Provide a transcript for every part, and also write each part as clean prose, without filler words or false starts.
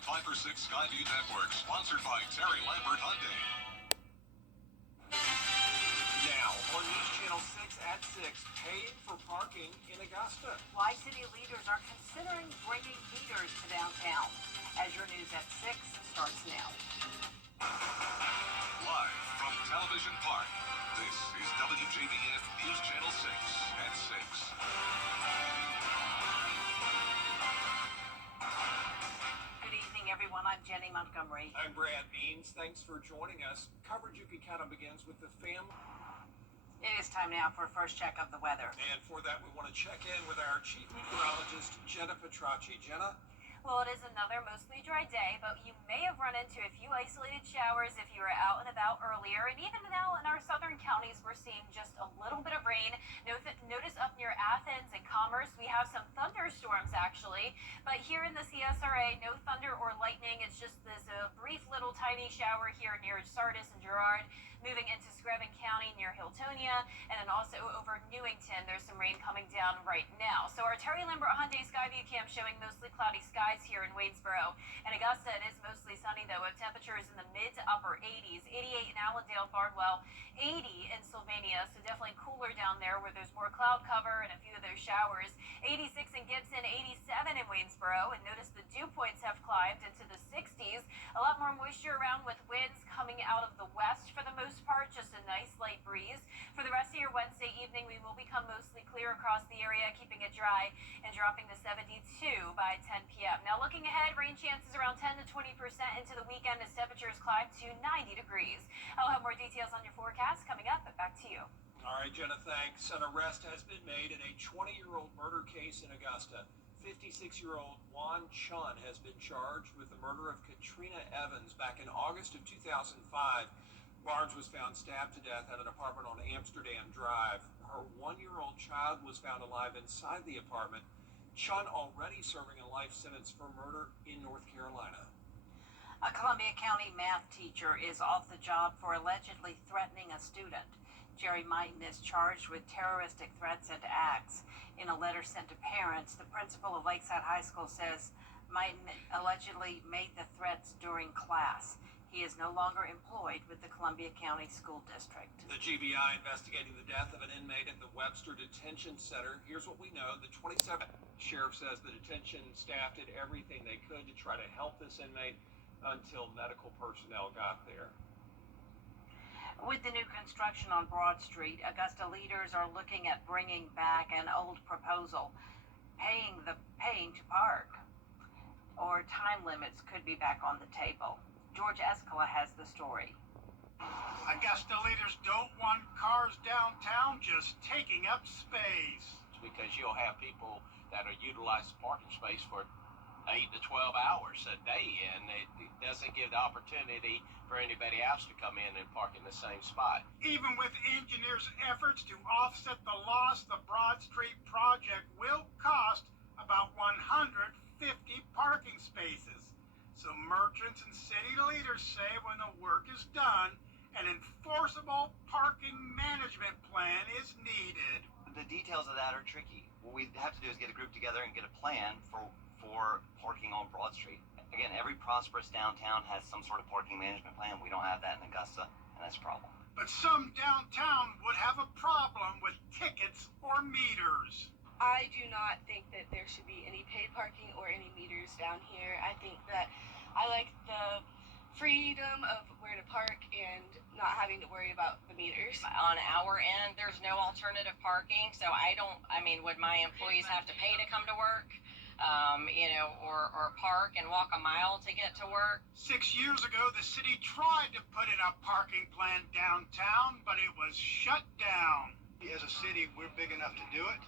5 for 6 Skyview Network, sponsored by Terry Lambert Hyundai. Now, on News Channel 6 at 6, paying for parking in Augusta. Why city leaders are considering bringing meters to downtown. Azure News at 6 starts now. Live from Television Park, this is WJBF News Channel 6 at 6. Good evening, everyone. I'm Jenny Montgomery. I'm Brad Means. Thanks for joining us. Coverage you can count on begins with the family. It is time now for a first check of the weather. And for that, we want to check in with our chief meteorologist, Jenna Petracci. Jenna? Well, it is another mostly dry day, but you may have run into a few isolated showers if you were out and about earlier. And even now in our southern counties, we're seeing just a little bit of rain. Notice up near Athens and Commerce, we have some thunderstorms actually. But here in the CSRA, no thunder or lightning. It's just this brief little tiny shower here near Sardis and Girard. Moving into Screven County near Hiltonia, and then also over Newington, there's some rain coming down right now. So our Terry Lambert Hyundai Skyview Cam showing mostly cloudy skies here in Waynesboro. In Augusta, it is mostly sunny though, with temperatures in the mid to upper 80s, 88 in Allendale, Bardwell, 80 in Sylvania, so definitely cooler down there where there's more cloud cover and a few of those showers. 86 in Gibson, 87 in Waynesboro, and notice the dew points have climbed into the 60s. A lot more moisture around with winds coming out of the west for the most part, just a nice light breeze. For the rest of your Wednesday evening, we will become mostly clear across the area, keeping it dry and dropping to 72 by 10 p.m. Now looking ahead, rain chances around 10 to 20% into the weekend as temperatures climb to 90 degrees. I'll have more details on your forecast coming up, but back to you. All right, Jenna, thanks. An arrest has been made in a 20-year-old murder case in Augusta. 56-year-old Juan Chun has been charged with the murder of Katrina Evans back in August of 2005. Barnes was found stabbed to death at an apartment on Amsterdam Drive. Her 1-year-old child was found alive inside the apartment. Chun already serving a life sentence for murder in North Carolina. A Columbia County math teacher is off the job for allegedly threatening a student. Jerry Mighton is charged with terroristic threats and acts. In a letter sent to parents, the principal of Lakeside High School says Mighton allegedly made the threats during class. He is no longer employed with the Columbia County School District. The GBI investigating the death of an inmate at the Webster Detention Center. Here's what we know. The 27th sheriff says the detention staff did everything they could to try to help this inmate until medical personnel got there. With the new construction on Broad Street, Augusta leaders are looking at bringing back an old proposal. Paying to park or time limits could be back on the table. George Escala has the story. Augusta leaders don't want cars downtown just taking up space. Because you'll have people that are utilizing the parking space for 8 to 12 hours a day, and it doesn't give the opportunity for anybody else to come in and park in the same spot. Even with engineers' efforts to offset the loss, the Broad Street project will cost about 150 parking spaces. So merchants and city leaders say when the work is done, an enforceable parking management plan is needed. The details of that are tricky. What we have to do is get a group together and get a plan for parking on Broad Street. Again, every prosperous downtown has some sort of parking management plan. We don't have that in Augusta, and that's a problem. But some downtown would have a problem with tickets or meters. I do not think that there should be any paid parking or any meters down here. I think that I like the freedom of where to park and not having to worry about the meters. On our end, there's no alternative parking, so would my employees have to pay to come to work? Or park and walk a mile to get to work? 6 years ago, the city tried to put in a parking plan downtown, but it was shut down. As a city, we're big enough to do it.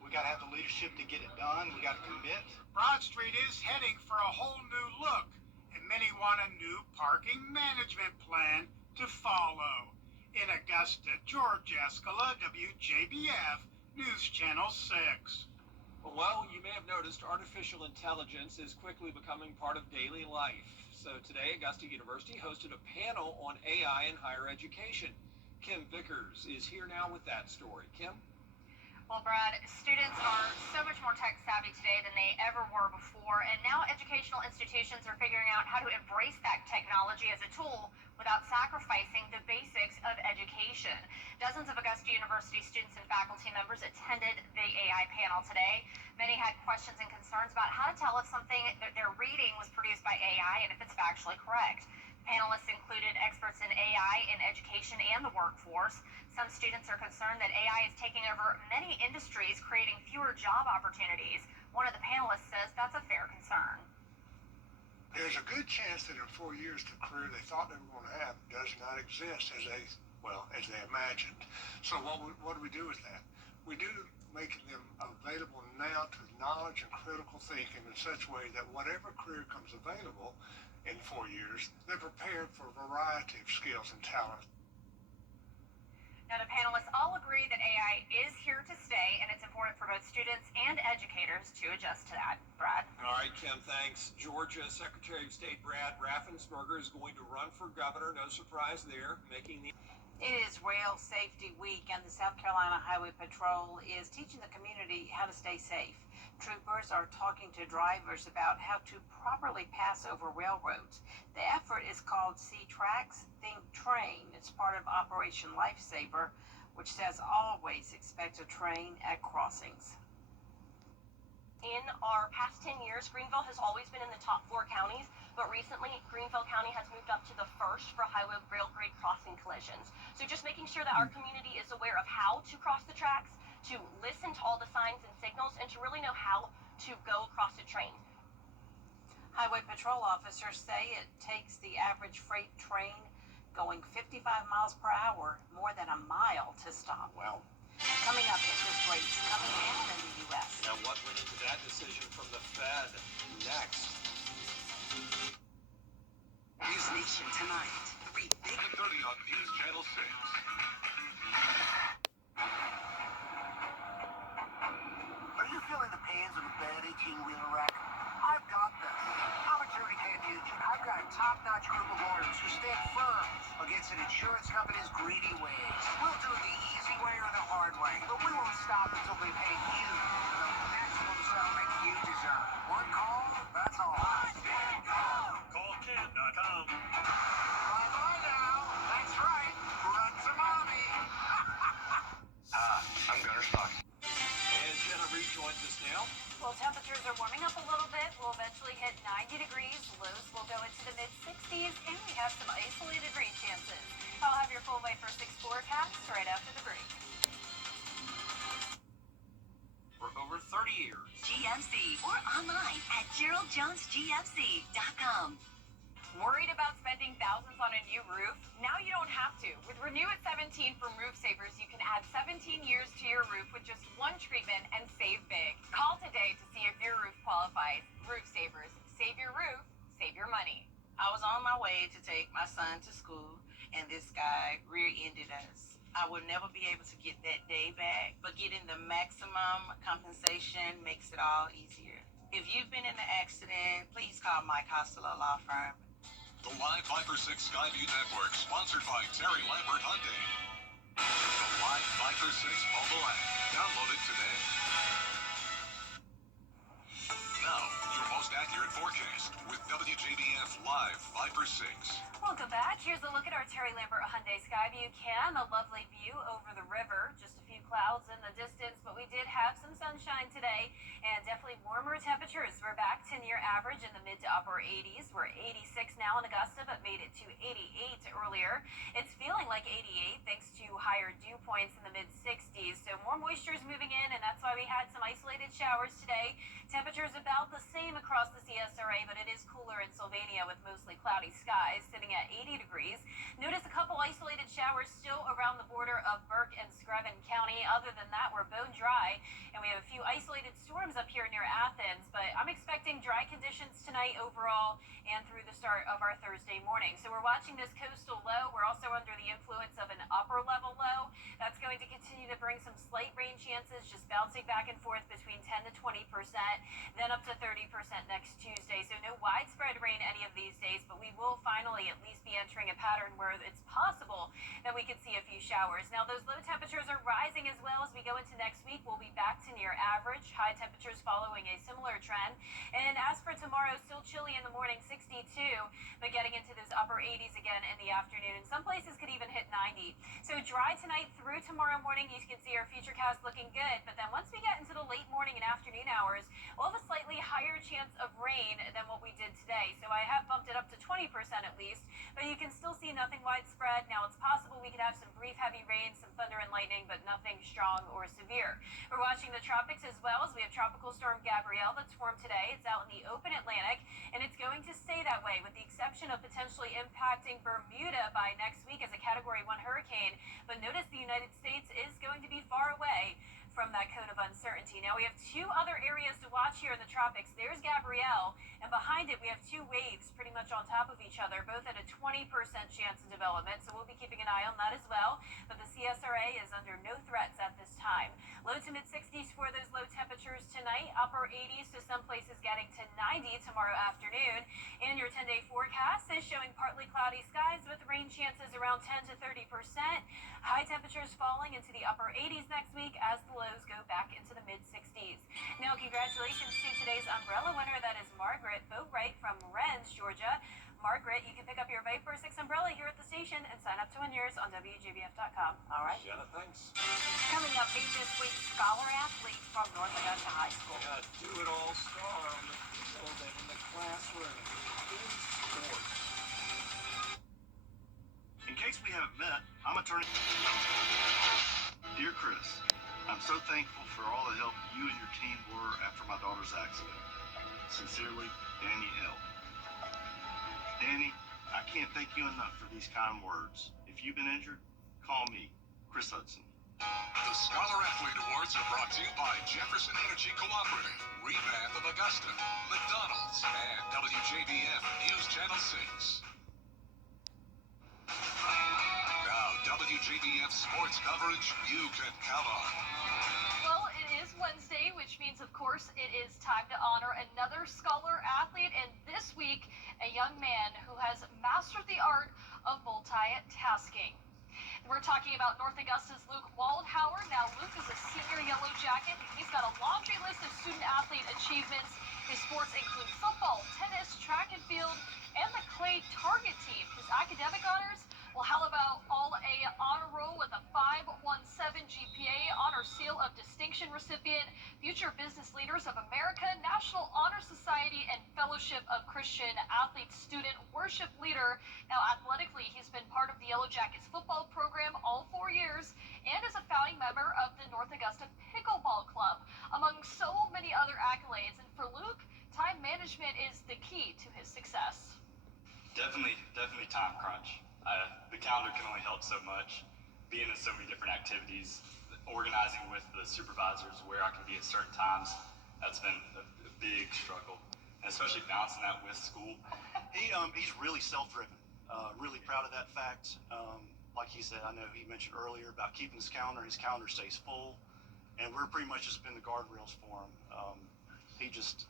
We got to have the leadership to get it done. We got to commit. Broad Street is heading for a whole new look, and many want a new parking management plan to follow. In Augusta, George Escala, WJBF, News Channel 6. Well, you may have noticed artificial intelligence is quickly becoming part of daily life. So today, Augusta University hosted a panel on AI in higher education. Kim Vickers is here now with that story. Kim? Well, Brad, students are so much more tech savvy today than they ever were before, and now educational institutions are figuring out how to embrace that technology as a tool without sacrificing the basics of education. Dozens of Augusta University students and faculty members attended the AI panel today. Many had questions and concerns about how to tell if something that they're reading was produced by AI and if it's factually correct. Panelists included experts in AI in education and the workforce. Some students are concerned that AI is taking over many industries, creating fewer job opportunities. One of the panelists says that's a fair concern. There's a good chance that in 4 years the career they thought they were going to have does not exist as they imagined. So what do we do with that? We do making them available now to knowledge and critical thinking in such a way that whatever career comes available in 4 years, they're prepared for a variety of skills and talents. Now, the panelists all agree that AI is here to stay, and it's important for both students and educators to adjust to that. Brad? All right, Kim, thanks. Georgia Secretary of State Brad Raffensperger is going to run for governor. No surprise there, making the... It is Rail Safety Week, and the South Carolina Highway Patrol is teaching the community how to stay safe. Troopers are talking to drivers about how to properly pass over railroads. The effort is called See Tracks, Think Train. It's part of Operation Lifesaver, which says always expect a train at crossings. In our past 10 years, Greenville has always been in the top 4 counties, but recently Greenville County has moved up to the first for highway rail grade crossing collisions. So just making sure that our community is aware of how to cross the tracks, to listen to all the signs and signals, and to really know how to go across the train. Highway patrol officers say it takes the average freight train going 55 miles per hour more than a mile to stop. Wow. Coming up, interest rates coming down in the U.S. Now, what went into that decision from the Fed? Next. News Nation tonight. 3 big 7:30 on News Channel 6. Are you feeling the pains of a bad 18-wheeler wreck? I've got this. I'm attorney Ken Nugent. I've got a top-notch group of lawyers who stand firm against an insurance company's greedy ways. We'll do it the easy way or the hard way, but we won't stop until we pay you the maximum settlement you deserve. One call, that's all. Call Ken.com. Bye-bye now. That's right. Run to mommy. I'm Gunner Stocks. And Jenna Reed joins us now. Well, temperatures are warming up a little bit. We'll eventually hit 90 degrees. Lows will go into the mid-60s, and we have some isolated rain chances. I'll have your full Viper 6 forecast right after the break. For over 30 years. GMC or online at GeraldJonesGMC.com. Worried about spending thousands on a new roof? Now you don't have to. With Renew at 17 from Roof Savers, you can add 17 years to your roof with just one treatment and save big. Call today to see if your roof qualifies. Roof Savers. Save your roof, save your money. I was on my way to take my son to school, and this guy rear-ended us. I will never be able to get that day back, but getting the maximum compensation makes it all easier. If you've been in an accident, please call Mike Hostler Law Firm. The live Viper 6 Skyview Network, sponsored by Terry Lambert Hyundai. The live Viper 6 mobile app. Download it today. Now, your most accurate forecast with WJBF Live Viper 6. Welcome back. Here's a look at our Terry Lambert Hyundai Skyview cam. A lovely view over the river. Just a few clouds in the distance, but we did have some sunshine today and definitely warmer temperatures. We're back to near average in the mid to upper 80s. We're 86 now in Augusta, but made it to 88 earlier. It's feeling like 88 thanks to higher dew points in the mid 60s. So more moisture is moving in, and that's why we had some isolated showers today. Temperatures about the same across the CSRA, but it is cooler in Sylvania with mostly cloudy skies, sitting at 80 degrees. Notice a couple isolated showers still around the border of Burke and Screven County. Other than that, we're bone dry, and we have a few isolated storms up here near Athens, but I'm expecting dry conditions tonight overall and through the start of our Thursday morning. So we're watching this coastal low. We're also under the influence of an upper level low. That's going to continue to bring some slight rain chances, just bouncing back and forth between 10 to 20%, then up to 30% next Tuesday. So no widespread rain any of these days, but we will finally at least be entering a pattern where it's possible that then we could see a few showers. Now, those low temperatures are rising as well as we go into next week. We'll be back to near average. High temperatures following a similar trend. And as for tomorrow, still chilly in the morning, 62, but getting into those upper 80s again in the afternoon. Some places could even hit 90. So dry tonight through tomorrow morning. You can see our futurecast looking good. But then once we get into the late morning and afternoon hours, we'll have a slightly higher chance of rain than what we did today. So I have bumped it up to 20% at least, but you can still see nothing widespread. Now it's possible we could have some brief heavy rain, some thunder and lightning, but nothing strong or severe. We're watching the tropics as well as we have Tropical Storm Gabrielle that's formed today. It's out in the open Atlantic, and it's going to stay that way with the exception of potentially impacting Bermuda by next week as a Category 1 hurricane. But notice the United States is going to be far away from that cone of uncertainty. Now we have two other areas to watch here in the tropics. There's Gabrielle, and behind it we have two waves pretty much on top of each other, both at a 20% chance of development, so we'll be keeping an eye on that as well. But the CSRA is under no threats at this time. Low to mid 60s for those low temperatures tonight, upper 80s to some places getting to 90 tomorrow afternoon. And your 10-day forecast is showing partly cloudy skies with rain chances around 10 to 30%. High temperatures falling into the upper 80s next week as the lows go back into the mid 60s. Now, congratulations to today's umbrella winner. That is Margaret Boatwright from Rennes, Georgia. Margaret, you can pick up your Viper 6 umbrella here at the station and sign up to win yours on WJBF.com. All right. Jenna, thanks. Coming up, meet this week's scholar athlete from North Augusta High School. Yeah, do-it-all star on the field and in the classroom in sports. In case we haven't met, I'm attorney. Dear Chris, I'm so thankful for all the help you and your team were after my daughter's accident. Sincerely, Danny L. Danny, I can't thank you enough for these kind words. If you've been injured, call me, Chris Hudson. The Scholar Athlete Awards are brought to you by Jefferson Energy Cooperative, Rebath of Augusta, McDonald's, and WJBF News Channel 6. Now, WJBF sports coverage you can count on. Well, it is Wednesday, which means, of course, it is time to honor another scholar athlete, and this week, a young man who has mastered the art of multitasking. We're talking about North Augusta's Luke Waldhauer. Now, Luke is a senior Yellow Jacket. He's got a laundry list of student-athlete achievements. His sports include football, tennis, track and field, and the clay target team. His academic honors, well, how about all-A honor roll with a 5.17 GPA, honor seal of distinction recipient, Future Business Leaders of America, National Honor Society, and Fellowship of Christian Athletes Student Worship Leader. Now, athletically, he's been part of the Yellow Jackets football program all 4 years and is a founding member of the North Augusta Pickleball Club, among so many other accolades. And for Luke, time management is the key to his success. Definitely time crunch. The calendar can only help so much. Being in so many different activities, organizing with the supervisors where I can be at certain times, that's been a big struggle. And especially balancing that with school. He's really self-driven. Really proud of that fact. Like he said, I know he mentioned earlier about keeping his calendar. His calendar stays full, and we're pretty much just been the guardrails for him. He just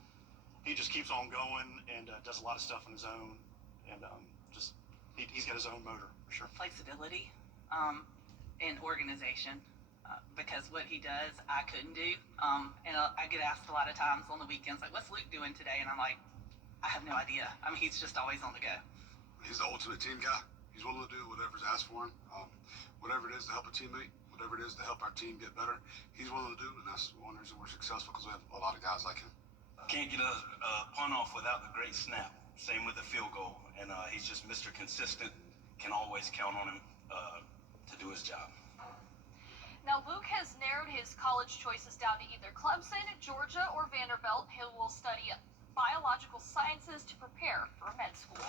keeps on going and does a lot of stuff on his own, and he's got his own motor for sure. Flexibility and organization, because what he does I couldn't do, and I get asked a lot of times on the weekends, like, what's Luke doing today? And I'm like, I have no idea. I mean, he's just always on the go. He's the ultimate team guy. He's willing to do whatever's asked for him. Whatever it is to help a teammate, whatever it is to help our team get better, he's willing to do, and that's one reason we're successful, because we have a lot of guys like him. Can't get a punt off without the great snap. Same with the field goal. And he's just Mr. Consistent. Can always count on him to do his job. Now, Luke has narrowed his college choices down to either Clemson, Georgia, or Vanderbilt. He will study biological sciences to prepare for med school.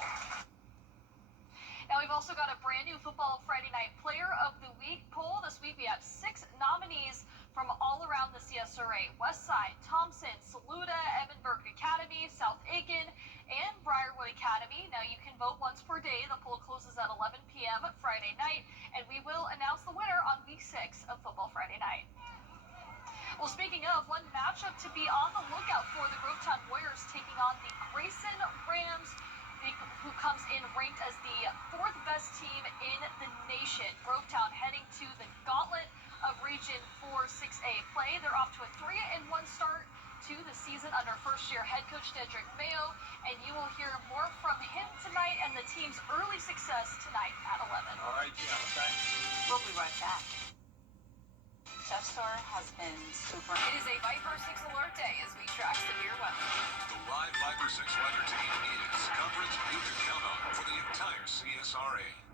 Now, we've also got a brand new Football Friday Night Player of the Week poll. This week we have 6 nominees from all around the CSRA: Westside, Thompson, Saluda, Evanburg Academy, South Aiken, and Briarwood Academy. Now, you can vote once per day. The poll closes at 11 p.m. Friday night, and we will announce the winner on week 6 of Football Friday Night. Well, speaking of, one matchup to be on the lookout for: the Grovetown Warriors taking on the Grayson Rams, who comes in ranked as the fourth best team in the nation. Grovetown heading to the gauntlet of Region 4 6A play. They're off to a 3-1 start to the season under first-year head coach Dedrick Mayo, and you will hear more from him tonight and the team's early success tonight at 11. All right, Gianna, thanks. We'll be right back. Chef Store has been super. It is a Viper 6 alert day as we track severe weather. The live Viper 6 weather team is coverage you can count on for the entire CSRA.